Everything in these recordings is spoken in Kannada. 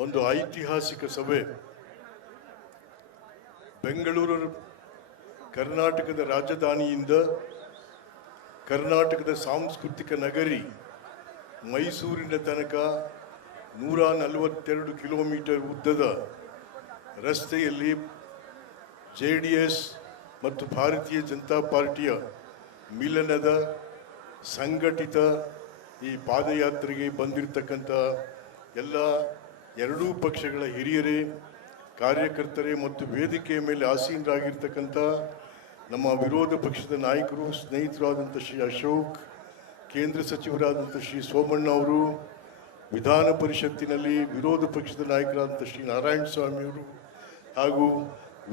ಒಂದು ಐತಿಹಾಸಿಕ ಸಭೆ ಬೆಂಗಳೂರು ಕರ್ನಾಟಕದ ರಾಜಧಾನಿಯಿಂದ ಕರ್ನಾಟಕದ ಸಾಂಸ್ಕೃತಿಕ ನಗರಿ ಮೈಸೂರಿನ ತನಕ 142 ಕಿಲೋಮೀಟರ್ ಉದ್ದದ ರಸ್ತೆಯಲ್ಲಿ JDS ಮತ್ತು ಭಾರತೀಯ ಜನತಾ ಪಾರ್ಟಿಯ ಮಿಲನದ ಸಂಘಟಿತ ಈ ಪಾದಯಾತ್ರೆಗೆ ಬಂದಿರತಕ್ಕಂಥ ಎಲ್ಲ ಎರಡೂ ಪಕ್ಷಗಳ ಹಿರಿಯರೇ, ಕಾರ್ಯಕರ್ತರೇ ಮತ್ತು ವೇದಿಕೆಯ ಮೇಲೆ ಆಸೀನರಾಗಿರ್ತಕ್ಕಂಥ ನಮ್ಮ ವಿರೋಧ ಪಕ್ಷದ ನಾಯಕರು, ಸ್ನೇಹಿತರಾದಂಥ ಶ್ರೀ ಅಶೋಕ್, ಕೇಂದ್ರ ಸಚಿವರಾದಂಥ ಶ್ರೀ ಸೋಮಣ್ಣ ಅವರು, ವಿಧಾನ ಪರಿಷತ್ತಿನಲ್ಲಿ ವಿರೋಧ ಪಕ್ಷದ ನಾಯಕರಾದಂಥ ಶ್ರೀ ನಾರಾಯಣ ಸ್ವಾಮಿಯವರು ಹಾಗೂ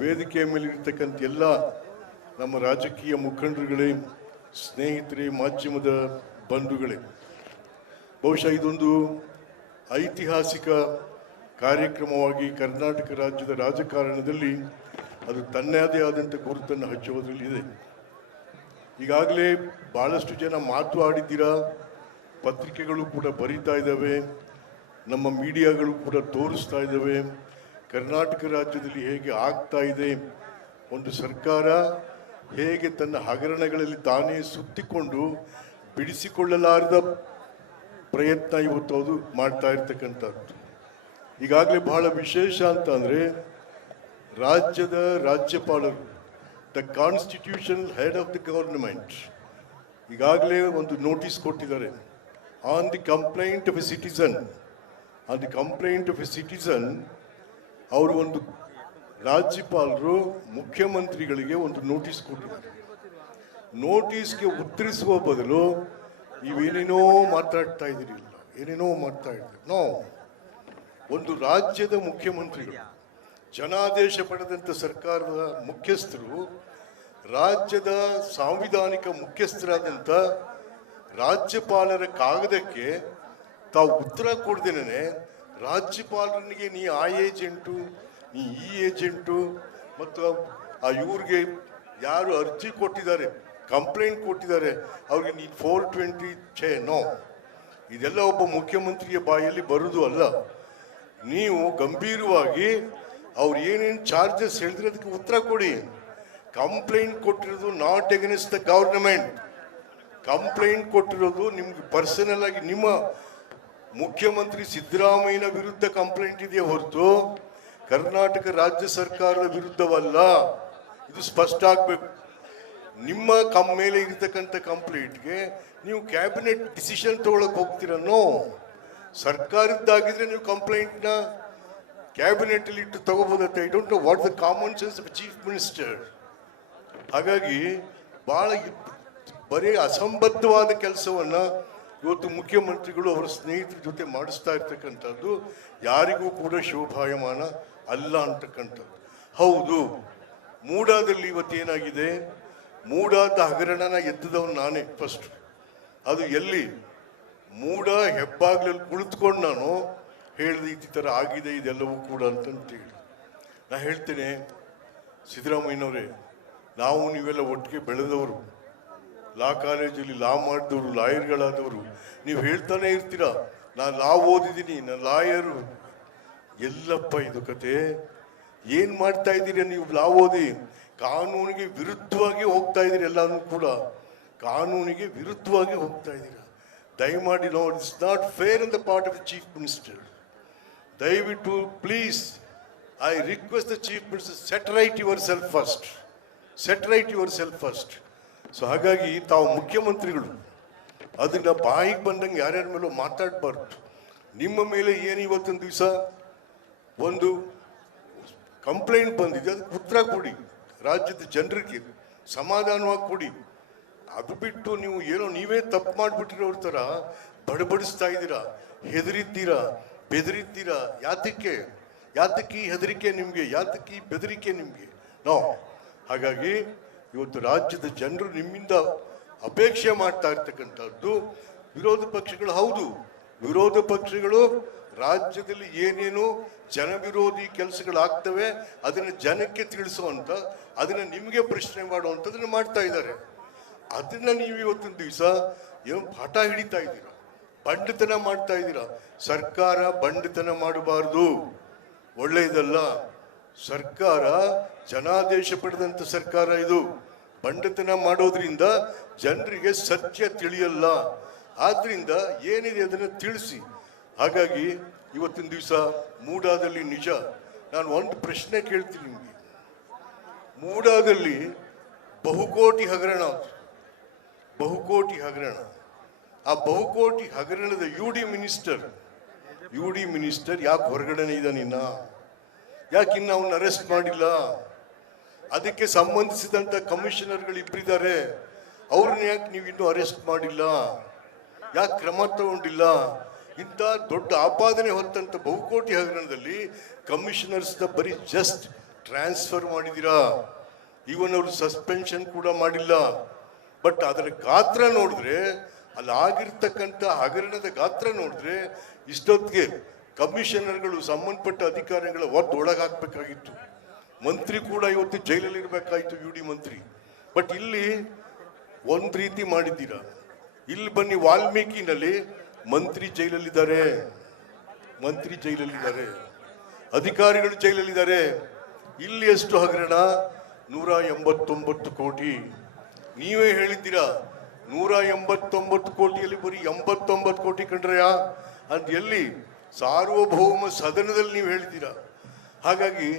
ವೇದಿಕೆಯ ಮೇಲೆ ಇರ್ತಕ್ಕಂಥ ಎಲ್ಲ ನಮ್ಮ ರಾಜಕೀಯ ಮುಖಂಡರುಗಳೇ, ಸ್ನೇಹಿತರೇ, ಮಾಧ್ಯಮದ ಬಂಧುಗಳೇ, ಬಹುಶಃ ಇದೊಂದು ಐತಿಹಾಸಿಕ ಕಾರ್ಯಕ್ರಮವಾಗಿ ಕರ್ನಾಟಕ ರಾಜ್ಯದ ರಾಜಕಾರಣದಲ್ಲಿ ಅದು ತನ್ನದೇ ಆದಂಥ ಗುರುತನ್ನು ಹಚ್ಚುವುದರಲ್ಲಿ ಇದೆ. ಈಗಾಗಲೇ ಭಾಳಷ್ಟು ಜನ ಮಾತನಾಡಿದ್ದೀರಾ, ಪತ್ರಿಕೆಗಳು ಕೂಡ ಬರೀತಾ ಇದ್ದಾವೆ, ನಮ್ಮ ಮೀಡಿಯಾಗಳು ಕೂಡ ತೋರಿಸ್ತಾ ಇದ್ದಾವೆ. ಕರ್ನಾಟಕ ರಾಜ್ಯದಲ್ಲಿ ಹೇಗೆ ಆಗ್ತಾ ಇದೆ, ಒಂದು ಸರ್ಕಾರ ಹೇಗೆ ತನ್ನ ಹಗರಣಗಳಲ್ಲಿ ತಾನೇ ಸುತ್ತಿಕೊಂಡು ಬಿಡಿಸಿಕೊಳ್ಳಲಾರದ ಪ್ರಯತ್ನ ಇವತ್ತು ಅದು ಮಾಡ್ತಾ ಇರ್ತಕ್ಕಂಥದ್ದು. ಈಗಾಗಲೇ ಬಹಳ ವಿಶೇಷ ಅಂತ ಅಂದರೆ ರಾಜ್ಯದ ರಾಜ್ಯಪಾಲರು, the constitutional head of the government, ಈಗಾಗಲೇ ಒಂದು ನೋಟಿಸ್ ಕೊಟ್ಟಿದ್ದಾರೆ. On the complaint of A citizen, on the complaint of A citizen, ಅವರು ಒಂದು ರಾಜ್ಯಪಾಲರು ಮುಖ್ಯಮಂತ್ರಿಗಳಿಗೆ ಒಂದು ನೋಟಿಸ್ ಕೊಟ್ಟಿದ್ದಾರೆ. ನೋಟಿಸ್ಗೆ ಉತ್ತರಿಸುವ ಬದಲು ನೀವೇನೇನೋ ಮಾತಾಡ್ತಾ ಇದ್ದೀರಿಲ್ಲ, ಏನೇನೋ ಮಾಡ್ತಾ ಇದ್ದೀರಿ. ನೋ, ಒಂದು ರಾಜ್ಯದ ಮುಖ್ಯಮಂತ್ರಿಗಳು, ಜನಾದೇಶ ಪಡೆದಂಥ ಸರ್ಕಾರದ ಮುಖ್ಯಸ್ಥರು, ರಾಜ್ಯದ ಸಾಂವಿಧಾನಿಕ ಮುಖ್ಯಸ್ಥರಾದಂಥ ರಾಜ್ಯಪಾಲರ ಕಾಗದಕ್ಕೆ ತಾವು ಉತ್ತರ ಕೊಡ್ದೇನೆ ರಾಜ್ಯಪಾಲರನಿಗೆ ನೀ ಆ ಏಜೆಂಟು, ನೀ ಈ ಏಜೆಂಟು, ಮತ್ತು ಆ ಇವ್ರಿಗೆ ಯಾರು ಅರ್ಜಿ ಕೊಟ್ಟಿದ್ದಾರೆ, ಕಂಪ್ಲೇಂಟ್ ಕೊಟ್ಟಿದ್ದಾರೆ, ಅವ್ರಿಗೆ ನೀನು 420 ನೋ, ಇದೆಲ್ಲ ಒಬ್ಬ ಮುಖ್ಯಮಂತ್ರಿಯ ಬಾಯಲ್ಲಿ ಬರುವುದು ಅಲ್ಲ. ನೀವು ಗಂಭೀರವಾಗಿ ಅವ್ರು ಏನೇನು ಚಾರ್ಜಸ್ ಹೇಳಿದ್ರೆ ಅದಕ್ಕೆ ಉತ್ತರ ಕೊಡಿ. ಕಂಪ್ಲೇಂಟ್ ಕೊಟ್ಟಿರೋದು not against the government, complaint ಕೊಟ್ಟಿರೋದು ನಿಮ್ಗೆ ಪರ್ಸನಲ್ ಆಗಿ ನಿಮ್ಮ ಮುಖ್ಯಮಂತ್ರಿ ಸಿದ್ದರಾಮಯ್ಯನ ವಿರುದ್ಧ ಕಂಪ್ಲೇಂಟ್ ಇದೆಯೇ ಹೊರತು ಕರ್ನಾಟಕ ರಾಜ್ಯ ಸರ್ಕಾರದ ವಿರುದ್ಧವಲ್ಲ. ಇದು ಸ್ಪಷ್ಟ ಆಗಬೇಕು. ನಿಮ್ಮ ಮೇಲೆ ಇರತಕ್ಕಂಥ ಕಂಪ್ಲೇಂಟ್ಗೆ ನೀವು ಕ್ಯಾಬಿನೆಟ್ ಡಿಸಿಷನ್ ತಗೊಳಕ್ ಹೋಗ್ತೀರನ್ನೋ, ಸರ್ಕಾರದ್ದಾಗಿದ್ರೆ ನೀವು ಕಂಪ್ಲೇಂಟ್ನ ಕ್ಯಾಬಿನೆಟಲ್ಲಿ ಇಟ್ಟು ತಗೋಬೋದತ್ತೆ. I don't know what the common sense of chief minister. ಹಾಗಾಗಿ ಭಾಳ ಬರೀ ಅಸಂಬದ್ಧವಾದ ಕೆಲಸವನ್ನು ಇವತ್ತು ಮುಖ್ಯಮಂತ್ರಿಗಳು ಅವರ ಸ್ನೇಹಿತರ ಜೊತೆ ಮಾಡಿಸ್ತಾ ಇರ್ತಕ್ಕಂಥದ್ದು ಯಾರಿಗೂ ಕೂಡ ಶೋಭಾಯಮಾನ ಅಲ್ಲ ಅಂತಕ್ಕಂಥದ್ದು. ಹೌದು, ಮೂಡಾದಲ್ಲಿ ಇವತ್ತೇನಾಗಿದೆ, ಮೂಡಾದ ಹಗರಣನ ಎದ್ದದವನು ನಾನೇ ಫಸ್ಟ್. ಅದು ಎಲ್ಲಿ ಮೂಡ ಹೆಬ್ಬಾಗ್ಲಲ್ಲಿ ಕುಳಿತುಕೊಂಡು ನಾನು ಹೇಳಿದೆ ಈ ಥರ ಆಗಿದೆ ಇದೆಲ್ಲವೂ ಕೂಡ ಅಂತಂತೇಳಿ. ನಾ ಹೇಳ್ತೇನೆ, ಸಿದ್ದರಾಮಯ್ಯನವರೇ, ನಾವು ನೀವೆಲ್ಲ ಒಟ್ಟಿಗೆ ಬೆಳೆದವರು, ಲಾ ಕಾಲೇಜಲ್ಲಿ ಲಾ ಮಾಡಿದವರು, ಲಾಯರ್ಗಳಾದವರು. ನೀವು ಹೇಳ್ತಾನೆ ಇರ್ತೀರಾ ನಾನು ಲಾ ಓದಿದ್ದೀನಿ, ನಾನು ಲಾಯರು. ಎಲ್ಲಪ್ಪ ಇದು ಕತೆ? ಏನು ಮಾಡ್ತಾ ಇದ್ದೀರಿ ನೀವು? ಲಾ ಓದಿ ಕಾನೂನಿಗೆ ವಿರುದ್ಧವಾಗಿ ಹೋಗ್ತಾ ಇದ್ದೀರಿ. ಎಲ್ಲಾನು ಕೂಡ ಕಾನೂನಿಗೆ ವಿರುದ್ಧವಾಗಿ ಹೋಗ್ತಾ ಇದ್ದೀರಾ. ದಯಮಾಡಿ ನೋಡಿ, it's not fair in the part of the chief minister. ದಯವಿಟ್ಟು please, I request the chief minister, set right yourself first, set right yourself first. So ಹಾಗಾಗಿ ತಾವು ಮುಖ್ಯಮಂತ್ರಿಗಳು ಅದನ್ನು ಬಾಯಿಗೆ ಬಂದಂಗೆ ಯಾರ್ಯಾರ ಮೇಲೂ ಮಾತಾಡಬಾರ್ದು. ನಿಮ್ಮ ಮೇಲೆ ಏನು ಇವತ್ತಿನ ದಿವಸ ಒಂದು ಕಂಪ್ಲೇಂಟ್ ಬಂದಿದೆ, ಅದಕ್ಕೆ ಉತ್ತರ ಕೊಡಿ, ರಾಜ್ಯದ ಜನರಿಗೆ ಸಮಾಧಾನವಾಗಿ ಕೊಡಿ. ಅದು ಬಿಟ್ಟು ನೀವು ಏನೋ ನೀವೇ ತಪ್ಪು ಮಾಡಿಬಿಟ್ಟಿರೋರ ಥರ ಬಡಬಡಿಸ್ತಾ ಇದ್ದೀರಾ, ಹೆದರಿದ್ದೀರಾ, ಬೆದರಿದ್ದೀರಾ. ಯಾತಕ್ಕೆ ಈ ಹೆದರಿಕೆ ನಿಮಗೆ? ಯಾತಕ್ಕೆ ಈ ಬೆದರಿಕೆ ನಿಮಗೆ? ನೋ. ಹಾಗಾಗಿ ಇವತ್ತು ರಾಜ್ಯದ ಜನರು ನಿಮ್ಮಿಂದ ಅಪೇಕ್ಷೆ ಮಾಡ್ತಾ ಇರ್ತಕ್ಕಂಥದ್ದು, ವಿರೋಧ ಪಕ್ಷಗಳು, ಹೌದು, ವಿರೋಧ ಪಕ್ಷಗಳು ರಾಜ್ಯದಲ್ಲಿ ಏನೇನು ಜನವಿರೋಧಿ ಕೆಲಸಗಳಾಗ್ತವೆ ಅದನ್ನು ಜನಕ್ಕೆ ತಿಳಿಸುವಂಥ, ಅದನ್ನು ನಿಮಗೆ ಪ್ರಶ್ನೆ ಮಾಡುವಂಥದ್ದನ್ನು ಮಾಡ್ತಾ ಇದ್ದಾರೆ. ಅದನ್ನು ನೀವು ಇವತ್ತಿನ ದಿವಸ ಏನು ಪಾಠ ಹಿಡಿತಾ ಇದ್ದೀರಾ? ಬಂಡತನ ಮಾಡ್ತಾ ಇದ್ದೀರಾ. ಸರ್ಕಾರ ಬಂಡತನ ಮಾಡಬಾರ್ದು, ಒಳ್ಳೆಯದಲ್ಲ. ಸರ್ಕಾರ ಜನಾದೇಶ ಪಡೆದಂತ ಸರ್ಕಾರ ಇದು. ಬಂಡತನ ಮಾಡೋದ್ರಿಂದ ಜನರಿಗೆ ಸತ್ಯ ತಿಳಿಯಲ್ಲ. ಆದ್ರಿಂದ ಏನಿದೆ ಅದನ್ನು ತಿಳಿಸಿ. ಹಾಗಾಗಿ ಇವತ್ತಿನ ದಿವಸ ಮೂಡಾದಲ್ಲಿ ನಿಜ, ನಾನು ಒಂದು ಪ್ರಶ್ನೆ ಕೇಳ್ತೀನಿ ನಿಮಗೆ. ಮೂಡಾದಲ್ಲಿ ಬಹುಕೋಟಿ ಹಗರಣ, ಬಹುಕೋಟಿ ಹಗರಣ. ಆ ಬಹುಕೋಟಿ ಹಗರಣದ ಯು ಡಿ ಮಿನಿಸ್ಟರ್ ಯಾಕೆ ಹೊರಗಡೆನೆ ಇದ್ದಾನಿನ್ನ? ಯಾಕೆ ಇನ್ನು ಅವನ್ನ ಅರೆಸ್ಟ್ ಮಾಡಿಲ್ಲ? ಅದಕ್ಕೆ ಸಂಬಂಧಿಸಿದಂತ ಕಮಿಷನರ್ಗಳು ಇಬ್ಬರಿದ್ದಾರೆ, ಅವ್ರನ್ನ ಯಾಕೆ ನೀವು ಇನ್ನೂ ಅರೆಸ್ಟ್ ಮಾಡಿಲ್ಲ? ಯಾಕೆ ಕ್ರಮ ತಗೊಂಡಿಲ್ಲ? ಇಂಥ ದೊಡ್ಡ ಆಪಾದನೆ ಹೊತ್ತಂತ ಬಹುಕೋಟಿ ಹಗರಣದಲ್ಲಿ ಕಮಿಷನರ್ಸ್ ಬರೀ ಜಸ್ಟ್ ಟ್ರಾನ್ಸ್ಫರ್ ಮಾಡಿದ್ದೀರಾ. ಈವನ್ ಅವರು ಸಸ್ಪೆನ್ಷನ್ ಕೂಡ ಮಾಡಿಲ್ಲ. ಬಟ್ ಅದರ ಗಾತ್ರ ನೋಡಿದ್ರೆ, ಅಲ್ಲಿ ಆಗಿರ್ತಕ್ಕಂಥ ಹಗರಣದ ಗಾತ್ರ ನೋಡಿದ್ರೆ, ಇಷ್ಟೊತ್ತಿಗೆ ಕಮಿಷನರ್ಗಳು ಸಂಬಂಧಪಟ್ಟ ಅಧಿಕಾರಿಗಳ ಒಳಗಾಗಬೇಕಾಗಿತ್ತು. ಮಂತ್ರಿ ಕೂಡ ಇವತ್ತು ಜೈಲಲ್ಲಿ ಇರಬೇಕಾಯ್ತು, ಯು ಡಿ ಮಂತ್ರಿ. ಬಟ್ ಇಲ್ಲಿ ಒಂದ್ ರೀತಿ ಮಾಡಿದ್ದೀರಾ. ಇಲ್ಲಿ ಬನ್ನಿ, ವಾಲ್ಮೀಕಿನಲ್ಲಿ ಮಂತ್ರಿ ಜೈಲಲ್ಲಿದ್ದಾರೆ, ಅಧಿಕಾರಿಗಳು ಜೈಲಲ್ಲಿದ್ದಾರೆ. ಇಲ್ಲಿ ಎಷ್ಟು ಹಗರಣ? 189 ಕೋಟಿ. ನೀವೇ ಹೇಳಿದ್ದೀರಾ 189 ಕೋಟಿಯಲ್ಲಿ ಬರೀ 89 ಕೋಟಿ ಕಂಡ್ರಯ ಅಂತ. ಎಲ್ಲಿ? ಸಾರ್ವಭೌಮ ಸದನದಲ್ಲಿ ನೀವು ಹೇಳ್ತೀರಾ. ಹಾಗಾಗಿ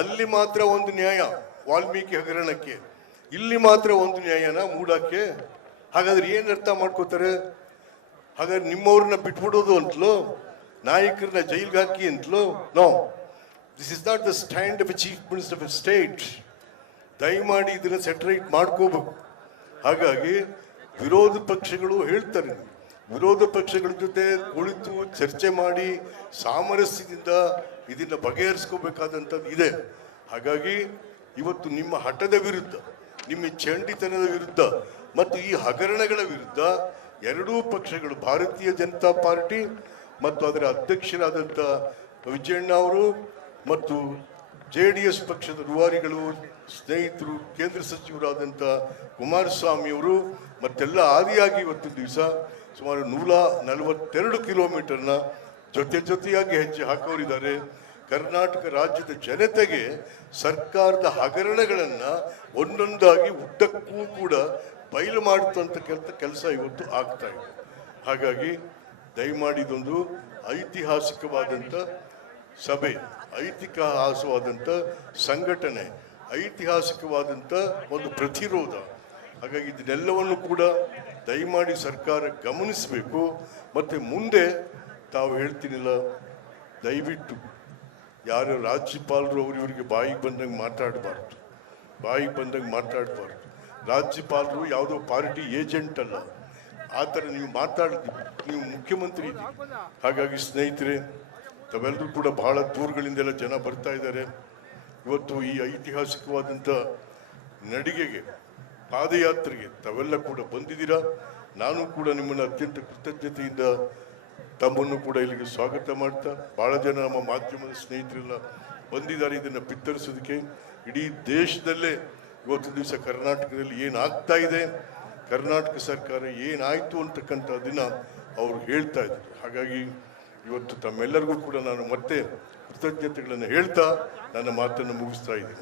ಅಲ್ಲಿ ಮಾತ್ರ ಒಂದು ನ್ಯಾಯ ವಾಲ್ಮೀಕಿ ಹಗರಣಕ್ಕೆ, ಇಲ್ಲಿ ಮಾತ್ರ ಒಂದು ನ್ಯಾಯನ ಮೂಡಕ್ಕೆ? ಹಾಗಾದ್ರೆ ಏನ್ ಅರ್ಥ ಮಾಡ್ಕೋತಾರೆ? ಹಾಗಾದ್ರೆ ನಿಮ್ಮವ್ರನ್ನ ಬಿಟ್ಬಿಡೋದು ಅಂತಲೋ, ನಾಯಕರನ್ನ ಜೈಲ್ಗೆ ಹಾಕಿ ಅಂತಲೋ? No, this is not the stand of a chief minister of a state. ದಯಮಾಡಿ ಇದನ್ನ ಸೆಟರೇಟ್ ಮಾಡ್ಕೋಬೇಕು. ಹಾಗಾಗಿ ವಿರೋಧ ಪಕ್ಷಗಳು ಹೇಳ್ತಾರೆ, ವಿರೋಧ ಪಕ್ಷಗಳ ಜೊತೆ ಕುಳಿತು ಚರ್ಚೆ ಮಾಡಿ ಸಾಮರಸ್ಯದಿಂದ ಇದನ್ನ ಬಗೆಹರಿಸ್ಕೋಬೇಕಾದಂಥದ್ದು ಇದೆ. ಹಾಗಾಗಿ ಇವತ್ತು ನಿಮ್ಮ ಹಠದ ವಿರುದ್ಧ, ನಿಮ್ಮ ಚಂಡಿತನದ ವಿರುದ್ಧ ಮತ್ತು ಈ ಹಗರಣಗಳ ವಿರುದ್ಧ ಎರಡೂ ಪಕ್ಷಗಳು, ಭಾರತೀಯ ಜನತಾ ಪಾರ್ಟಿ ಮತ್ತು ಅದರ ಅಧ್ಯಕ್ಷರಾದಂಥ ವಿಜಯಣ್ಣ ಅವರು ಮತ್ತು JDS ಪಕ್ಷದ ರೂವಾರಿಗಳು, ಸ್ನೇಹಿತರು, ಕೇಂದ್ರ ಸಚಿವರಾದಂಥ ಕುಮಾರಸ್ವಾಮಿ ಅವರು ಮತ್ತೆಲ್ಲ ಆದಿಯಾಗಿ ಇವತ್ತಿನ ದಿವಸ ಸುಮಾರು 142 ಕಿಲೋಮೀಟರ್ನ ಜೊತೆಯಾಗಿ ಹೆಜ್ಜೆ ಹಾಕೋರಿದ್ದಾರೆ. ಕರ್ನಾಟಕ ರಾಜ್ಯದ ಜನತೆಗೆ ಸರ್ಕಾರದ ಹಗರಣಗಳನ್ನು ಒಂದೊಂದಾಗಿ ಉದ್ದಕ್ಕೂ ಕೂಡ ಬಯಲು ಮಾಡುತ್ತಂತ ಕೆಲಸ ಇವತ್ತು ಆಗ್ತಾ ಇದೆ. ಹಾಗಾಗಿ ದಯಮಾಡಿ ಇದೊಂದು ಐತಿಹಾಸಿಕವಾದಂಥ ಸಭೆ, ಐತಿಹಾಸಿಕವಾದಂಥ ಸಂಘಟನೆ, ಐತಿಹಾಸಿಕವಾದಂಥ ಒಂದು ಪ್ರತಿರೋಧ. ಹಾಗಾಗಿ ಇದನ್ನೆಲ್ಲವನ್ನು ಕೂಡ ದಯಮಾಡಿ ಸರ್ಕಾರ ಗಮನಿಸಬೇಕು. ಮತ್ತು ಮುಂದೆ ತಾವು ಹೇಳ್ತೀನಿಲ್ಲ, ದಯವಿಟ್ಟು ಯಾರು ರಾಜ್ಯಪಾಲರು ಇವರಿಗೆ ಬಾಯಿಗೆ ಬಂದಂಗೆ ಮಾತಾಡಬಾರ್ದು. ರಾಜ್ಯಪಾಲರು ಯಾವುದೋ ಪಾರ್ಟಿ ಏಜೆಂಟ್ ಅಲ್ಲ. ಆ ಥರ ನೀವು ನೀವು ಮುಖ್ಯಮಂತ್ರಿ ಇದ್ದೀರಿ. ಹಾಗಾಗಿ ಸ್ನೇಹಿತರೆ, ತಾವೆಲ್ಲರೂ ಕೂಡ ಬಹಳ ದೂರಗಳಿಂದೆಲ್ಲ ಜನ ಬರ್ತಾ ಇದ್ದಾರೆ. ಇವತ್ತು ಈ ಐತಿಹಾಸಿಕವಾದಂಥ ನಡಿಗೆಗೆ, ಪಾದಯಾತ್ರೆಗೆ ತಾವೆಲ್ಲ ಕೂಡ ಬಂದಿದ್ದೀರಾ. ನಾನು ಕೂಡ ನಿಮ್ಮನ್ನು ಅತ್ಯಂತ ಕೃತಜ್ಞತೆಯಿಂದ ತಮ್ಮನ್ನು ಕೂಡ ಇಲ್ಲಿಗೆ ಸ್ವಾಗತ ಮಾಡ್ತಾ, ಭಾಳ ಜನ ನಮ್ಮ ಮಾಧ್ಯಮದ ಸ್ನೇಹಿತರೆಲ್ಲ ಬಂದಿದ್ದಾರೆ ಇದನ್ನು ಬಿತ್ತರಿಸೋದಕ್ಕೆ. ಇಡೀ ದೇಶದಲ್ಲೇ ಇವತ್ತು ದಿವಸ ಕರ್ನಾಟಕದಲ್ಲಿ ಏನಾಗ್ತಾ ಇದೆ, ಕರ್ನಾಟಕ ಸರ್ಕಾರ ಏನಾಯಿತು ಅಂತಕ್ಕಂಥದ್ದನ್ನು ಅವರು ಹೇಳ್ತಾ ಇದ್ದಾರೆ. ಹಾಗಾಗಿ ಇವತ್ತು ತಮ್ಮೆಲ್ಲರಿಗೂ ಕೂಡ ನಾನು ಮತ್ತೆ ಕೃತಜ್ಞತೆಗಳನ್ನು ಹೇಳ್ತಾ ನನ್ನ ಮಾತನ್ನು ಮುಗಿಸ್ತಾ ಇದ್ದೀನಿ.